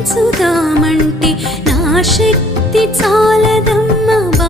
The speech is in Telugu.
మురిపించుదామంటే నా శక్తి చాలా.